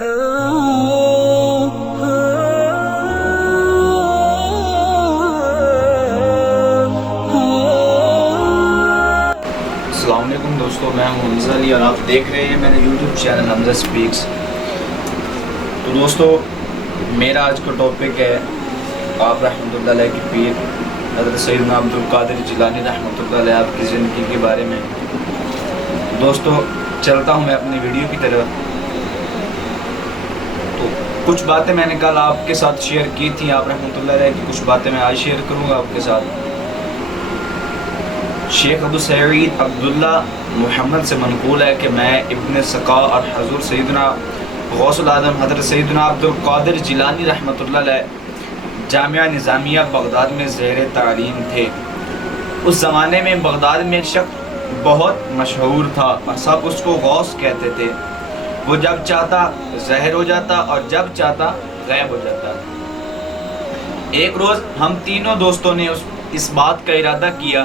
السلام علیکم دوستو، میں ہوں حمزہ علی اور آپ دیکھ رہے ہیں میرے یوٹیوب چینل حمزہ سپیکس۔ تو دوستو، میرا آج کا ٹاپک ہے آپ رحمۃ اللہ علیہ کی پیر حضرت سیدنا عبد القادر جیلانی رحمۃ اللہ علیہ آپ کی زندگی کے بارے میں۔ دوستو، چلتا ہوں میں اپنی ویڈیو کی طرف۔ تو کچھ باتیں میں نے کل آپ کے ساتھ شیئر کی تھیں آپ رحمۃ اللہ علیہ کی، کچھ باتیں میں آج شیئر کروں گا آپ کے ساتھ۔ شیخ ابو سعید عبداللہ محمد سے منقول ہے کہ میں ابن سقا اور حضور سیدنا غوث العظم حضرت سیدنا عبد القادر جیلانی رحمۃ اللہ علیہ جامعہ نظامیہ بغداد میں زیر تعلیم تھے۔ اس زمانے میں بغداد میں ایک شخص بہت مشہور تھا اور سب اس کو غوث کہتے تھے۔ وہ جب چاہتا ظاہر ہو جاتا اور جب چاہتا غائب ہو جاتا۔ ایک روز ہم تینوں دوستوں نے اس بات کا ارادہ کیا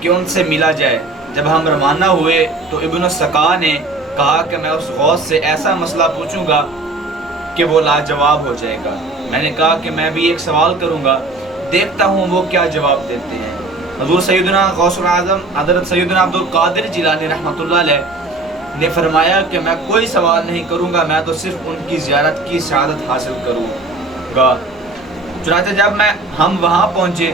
کہ ان سے ملا جائے۔ جب ہم روانہ ہوئے تو ابن السقا نے کہا کہ میں اس غوث سے ایسا مسئلہ پوچھوں گا کہ وہ لاجواب ہو جائے گا۔ میں نے کہا کہ میں بھی ایک سوال کروں گا، دیکھتا ہوں وہ کیا جواب دیتے ہیں۔ حضور سیدنا غوث العظم حضرت سیدنا عبد القادر جیلانی رحمۃ اللہ علیہ نے فرمایا کہ میں کوئی سوال نہیں کروں گا، میں تو صرف ان کی زیارت کی سعادت حاصل کروں گا۔ چنانچہ جب ہم وہاں پہنچے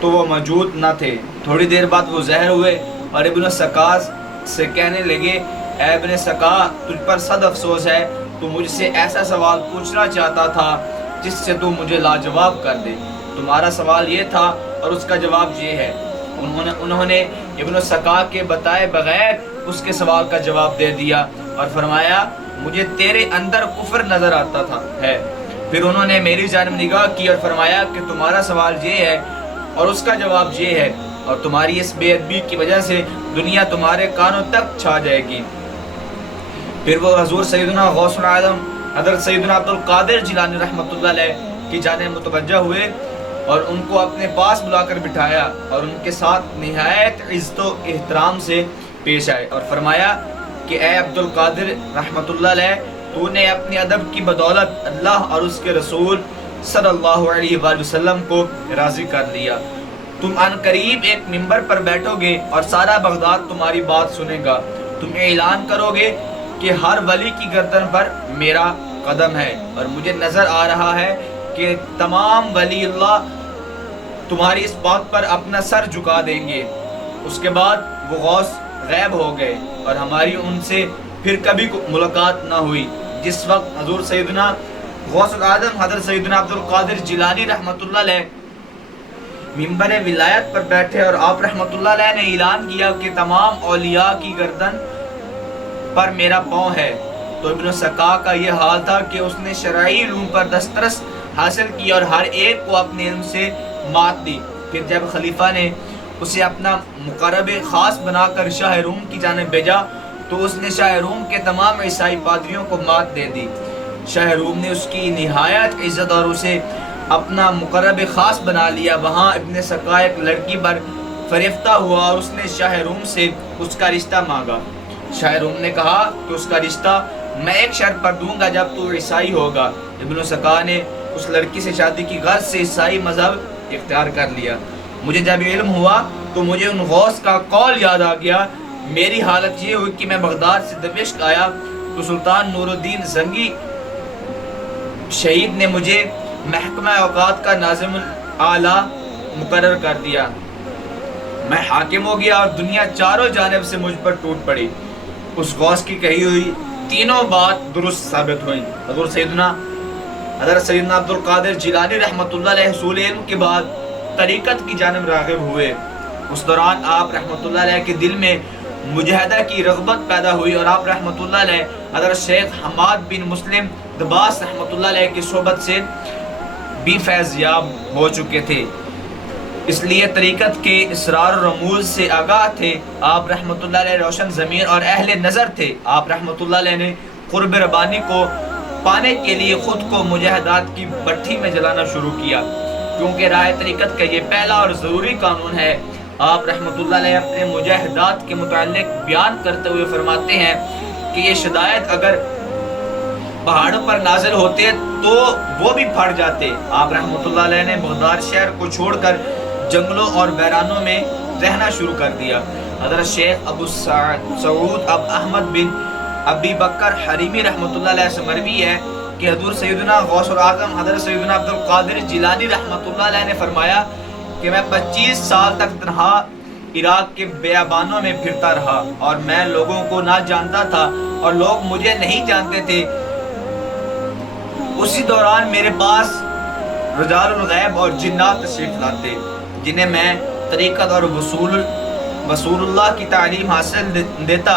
تو وہ موجود نہ تھے۔ تھوڑی دیر بعد وہ ظاہر ہوئے اور ابن سقا سے کہنے لگے، اے ابن سقا، تجھ پر صد افسوس ہے، تو مجھ سے ایسا سوال پوچھنا چاہتا تھا جس سے تو مجھے لاجواب کر دے۔ تمہارا سوال یہ تھا اور اس کا جواب یہ ہے۔ انہوں نے ابن سقا کے بتائے بغیر اس کے سوال کا جواب دے دیا اور فرمایا، مجھے تیرے اندر کفر نظر آتا ہے۔ پھر انہوں نے میری جانب نگاہ کی اور فرمایا کہ تمہارا سوال یہ ہے اور اس کا جواب یہ ہے، اور تمہاری اس بے ادبی کی وجہ سے دنیا تمہارے کانوں تک چھا جائے گی۔ پھر وہ حضور سیدنا غوث العظم حضرت سیدنا عبد القادر جیلانی رحمۃ اللہ علیہ کی جانب متوجہ ہوئے اور ان کو اپنے پاس بلا کر بٹھایا اور ان کے ساتھ نہایت عزت و احترام سے پیش آئے اور فرمایا کہ اے عبد القادر رحمۃ اللہ علیہ، تو نے اپنی ادب کی بدولت اللہ اور اس کے رسول صلی اللہ علیہ وآلہ وسلم کو راضی کر لیا۔ تم ان قریب ایک ممبر پر بیٹھو گے اور سارا بغداد تمہاری بات سنے گا۔ تم اعلان کرو گے کہ ہر ولی کی گردن پر میرا قدم ہے، اور مجھے نظر آ رہا ہے کہ تمام ولی اللہ تمہاری اس بات پر اپنا سر جھکا دیں گے۔ اس کے بعد وہ غوث غائب ہو گئے اور ہماری ان سے پھر کبھی ملاقات نہ ہوئی۔ جس وقت حضور سیدنا غوث العظم حضرت سیدنا عبد القادر جیلانی رحمۃ اللہ علیہ ممبر ولایت پر بیٹھے اور آپ رحمۃ اللہ علیہ نے اعلان کیا کہ تمام اولیاء کی گردن پر میرا پاؤں ہے، تو ابن سقا کا یہ حال تھا کہ اس نے شرعی علوم پر دسترس حاصل کی اور ہر ایک کو اپنے علم سے مات دی۔ پھر جب خلیفہ نے اسے اپنا مقرب خاص بنا کر شاہ روم کی جانب بھیجا تو اس نے شاہ روم کے تمام عیسائی پادریوں کو مات دے دی۔ شاہ روم نے اس کی نہایت عزت اور اسے اپنا مقرب خاص بنا لیا۔ وہاں ابن سقا ایک لڑکی پر فریفتہ ہوا اور اس نے شاہ روم سے اس کا رشتہ مانگا۔ شاہ روم نے کہا کہ اس کا رشتہ میں ایک شرط پر دوں گا، جب تو عیسائی ہوگا۔ ابن سقا نے اس لڑکی سے شادی کی غرض سے عیسائی مذہب اختیار کر لیا۔ مجھے جب علم ہوا تو مجھے ان غوث کا قول یاد آ گیا۔ میری حالت یہ ہوئی کہ میں بغداد سے دمشق آیا تو سلطان نور الدین زنگی شہید نے مجھے محکمہ اوقات کا ناظم اعلیٰ مقرر کر دیا۔ میں حاکم ہو گیا اور دنیا چاروں جانب سے مجھ پر ٹوٹ پڑی۔ اس غوث کی کہی ہوئی تینوں بات درست ثابت ہوئیں۔ حضرت سیدنا عبد القادر جیلانی رحمۃ اللہ علیہ حصول علم کے بعد طریقت کی جانب راغب ہوئے۔ اس دوران آپ رحمۃ اللہ علیہ کے دل میں مجاہدہ کی رغبت پیدا ہوئی اور آپ رحمۃ اللہ علیہ حضرت شیخ حماد بن مسلم دباس رحمۃ اللہ علیہ کی صحبت سے بھی فیض یاب ہو چکے تھے، اس لیے طریقت کے اسرار و رموز سے آگاہ تھے۔ آپ رحمۃ اللہ علیہ روشن ضمیر اور اہل نظر تھے۔ آپ رحمۃ اللہ علیہ نے قرب ربانی کو پانے کے لیے خود کو مجاہدات کی بھٹی میں جلانا شروع کیا، کیونکہ راہ طریقت کا یہ پہلا اور ضروری قانون ہے۔ آپ رحمۃ اللہ علیہ اپنے مجاہدات کے متعلق بیان کرتے ہوئے فرماتے ہیں کہ یہ شدائد اگر پہاڑوں پر نازل ہوتے تو وہ بھی پھٹ جاتے۔ آپ رحمۃ اللہ علیہ نے بغداد شہر کو چھوڑ کر جنگلوں اور ویرانوں میں رہنا شروع کر دیا۔ حضرت شیخ ابو سعود اب احمد بن ابی بکر حریمی رحمۃ اللہ علیہ سے مروی ہے کہ حضور سیدنا غوث الاعظم حضرت سیدنا عبد القادر جیلانی رحمۃ اللہ علیہ نے فرمایا کہ میں 25 سال تک تنہا عراق کے بیابانوں میں پھرتا رہا اور میں لوگوں کو نہ جانتا تھا اور لوگ مجھے نہیں جانتے تھے۔ اسی دوران میرے پاس رجال الغیب اور جنات تشریف لاتے جنہیں میں طریقت اور وصول اللہ کی تعلیم حاصل دیتا۔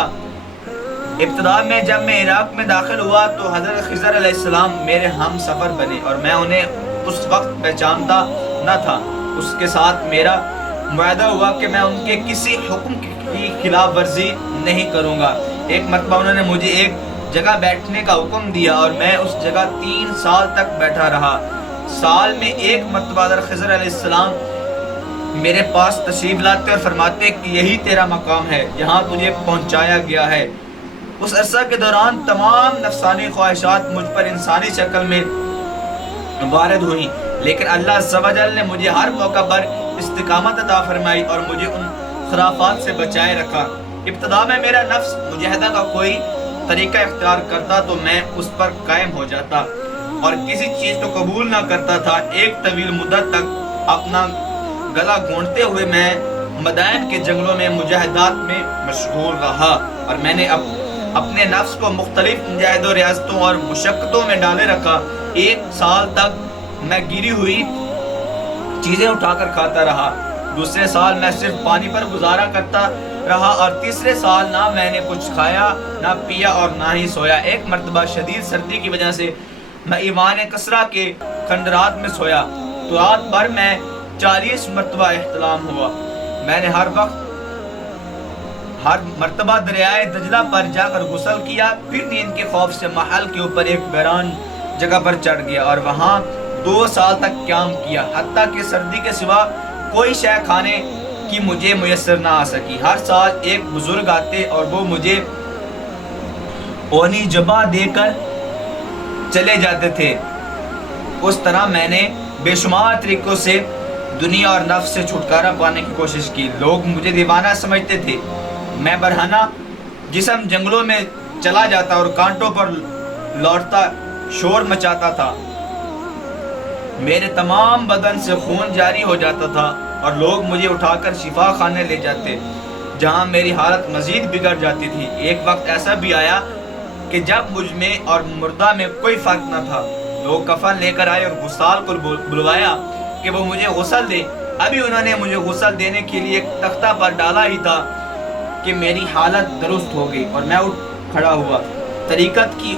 ابتدا میں جب میں عراق میں داخل ہوا تو حضرت خضر علیہ السلام میرے ہم سفر بنے اور میں انہیں اس وقت پہچانتا نہ تھا۔ اس کے ساتھ میرا معاہدہ ہوا کہ میں ان کے کسی حکم کی خلاف ورزی نہیں کروں گا۔ ایک مرتبہ انہوں نے مجھے ایک جگہ بیٹھنے کا حکم دیا اور میں اس جگہ 3 سال تک بیٹھا رہا۔ سال میں ایک مرتبہ حضرت خضر علیہ السلام میرے پاس تشریف لاتے اور فرماتے کہ یہی تیرا مقام ہے، یہاں تجھے پہنچایا گیا ہے۔ اس عرصہ کے دوران تمام نفسانی خواہشات مجھ پر انسانی شکل میں وارد ہوئی، لیکن اللہ عز و جل نے مجھے ہر موقع پر استقامت عطا فرمائی اور مجھے ان خرافات سے بچائے رکھا۔ ابتدا میں میرا نفس مجاہدہ کا کوئی طریقہ اختیار کرتا تو میں اس پر قائم ہو جاتا اور کسی چیز کو قبول نہ کرتا تھا۔ ایک طویل مدت تک اپنا گلا گھونٹتے ہوئے میں مدائن کے جنگلوں میں مجاہدات میں مشغول رہا اور میں نے اپنے نفس کو مختلف مجاہد و ریاضتوں اور مشقتوں میں ڈالے رکھا۔ 1 سال تک میں گری ہوئی چیزیں اٹھا کر کھاتا رہا، دوسرے سال میں صرف پانی پر گزارا کرتا رہا اور تیسرے سال نہ میں نے کچھ کھایا نہ پیا اور نہ ہی سویا۔ ایک مرتبہ شدید سردی کی وجہ سے میں ایوان کسرا کے کھنڈرات میں سویا تو رات بھر میں 40 مرتبہ احتلام ہوا۔ میں نے ہر مرتبہ دریائے دجلہ پر جا کر غسل کیا، پھر نیند کے خوف سے محل کے اوپر ایک ویران جگہ پر چڑھ گیا اور وہاں 2 سال تک قیام کیا، حتیٰ کہ سردی کے سوا کوئی شے کھانے کی مجھے میسر نہ آ سکی۔ ہر سال ایک بزرگ آتے اور وہ مجھے اونی جبا دے کر چلے جاتے تھے۔ اس طرح میں نے بے شمار طریقوں سے دنیا اور نفس سے چھٹکارا پانے کی کوشش کی۔ لوگ مجھے دیوانہ سمجھتے تھے۔ میں برہنہ جسم جنگلوں میں چلا جاتا اور کانٹوں پر لوٹتا شور مچاتا تھا۔ میرے تمام بدن سے خون جاری ہو جاتا تھا اور لوگ مجھے اٹھا کر شفا خانے لے جاتے جہاں میری حالت مزید بگڑ جاتی تھی۔ ایک وقت ایسا بھی آیا کہ جب مجھ میں اور مردہ میں کوئی فرق نہ تھا۔ لوگ کفن لے کر آئے اور غسال کو بلوایا کہ وہ مجھے غسل دے۔ ابھی انہوں نے مجھے غسل دینے کے لیے ایک تختہ پر ڈالا ہی تھا کہ میری حالت درست ہو گئی اور میں اٹھ کھڑا ہوا۔ طریقت کی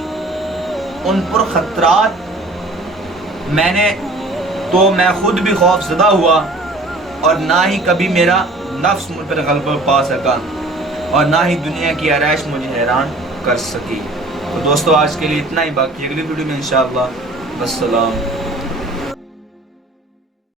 ان پر خطرات میں خود بھی خوف زدہ ہوا اور نہ ہی کبھی میرا نفس مجھ پر غلبہ پا سکا اور نہ ہی دنیا کی آرائش مجھے حیران کر سکی۔ تو دوستو آج کے لیے اتنا ہی، باقی اگلی ویڈیو میں انشاءاللہ۔ والسلام۔